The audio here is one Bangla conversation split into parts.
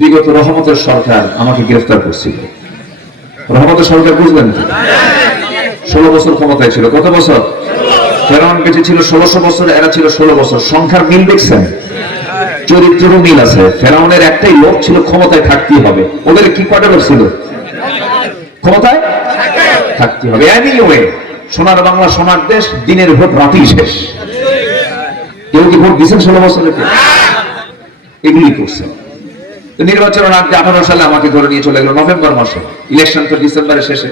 বিগত রহমতের সরকার আমাকে গ্রেফতার করছিল। রহমতের সরকার বুঝলেন কি? 16 বছর ক্ষমতায় ছিল। কত বছর? ফেরাউন বেঁচে ছিল 1600 বছর, এরা ছিল 16 বছর। সংখ্যার মিল দেখছেন? চরিত্রেরও মিল আছে। ফেরাউনের একটাই লোক ছিল ক্ষমতায় থাকতেই হবে। ওদের কি কয়টা লোক ছিল? ক্ষমতায় থাকতে হবে। এনিওয়ে, সোনার বাংলা সোনার দেশ, দিনের ভোট রাতেই শেষ। কেউ কি ভোট দিচ্ছেন 16 বছরে? এগুলি করছে। নির্বাচনের আগে 18 সালে আমাকে ধরে নিয়ে চলে গেল নভেম্বর মাসে, ইলেকশন তো ডিসেম্বরের শেষে।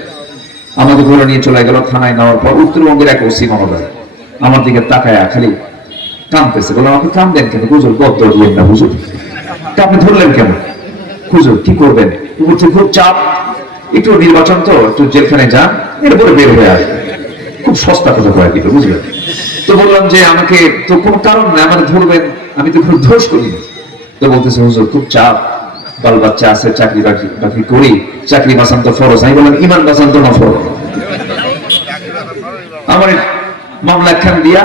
আমাকে ধরে নিয়ে চলে গেল থানায়। নেওয়ার পর উত্তরবঙ্গের এক ওসি মহোদয় আমার দিকে তাকায় খালি কাঁদতেছে। বললাম, আপনি কাঁদেন কেন? হুজুর বদ্ধ দিলেন না হুজুর, আপনি ধরলেন কেন? হুজুর কি করবেন? খুব চাপ, একটু নির্বাচন তো, একটু জেলখানে যান, এরপরে বের হয়ে আসবে। খুব সস্তা কথা কয়ে দিল, বুঝলেন? তো বললাম যে আমাকে তো কোনো কারণ নেই, আমাকে ধরবেন, আমি তো কোনো দোষ করিনি। তো বলতেছে, হুজুর খুব চাপ, বাল বাচ্চা আছে, চাকরি বাকরি করি, চাকরি বাঁচান তো ফরজ। আমি বললাম, ইমান বাঁচান তো না ফরজ? আমার মামলা খান দিয়া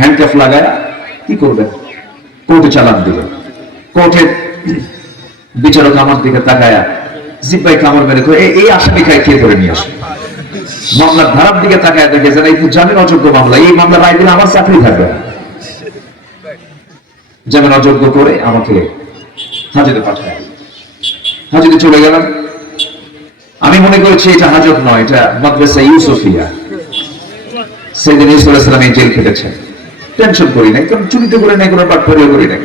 হ্যান্ডকাফ লাগায় কি করবেন? কোর্টে চালান দিল। কোর্টের বিচারক আমার দিকে তাকায়া জিব্বাই কামড় মেরে এই আসামি খায় কে ধরে নিয়ে আসে। মামলার ধারার দিকে তাকায় দেখে যে এই তো জামিন অযোগ্য মামলা, এই মামলা রায় দিলে আমার চাকরি থাকবে না। জামিন অযোগ্য করে আমাকে হাজতে পাঠায়। হাজতে চলে গেলাম। আমি মনে করেছি এটা হাজত নয়, এটা মাদ্রাসা ইউসুফিয়া। সেদিন ইউসুফ আলাইহিস সালাম এই জেল খেটেছেন। টেনশন করি নাই, কারণ চুরিতে করে নাই, কোনো বাটপারিও করি নাই।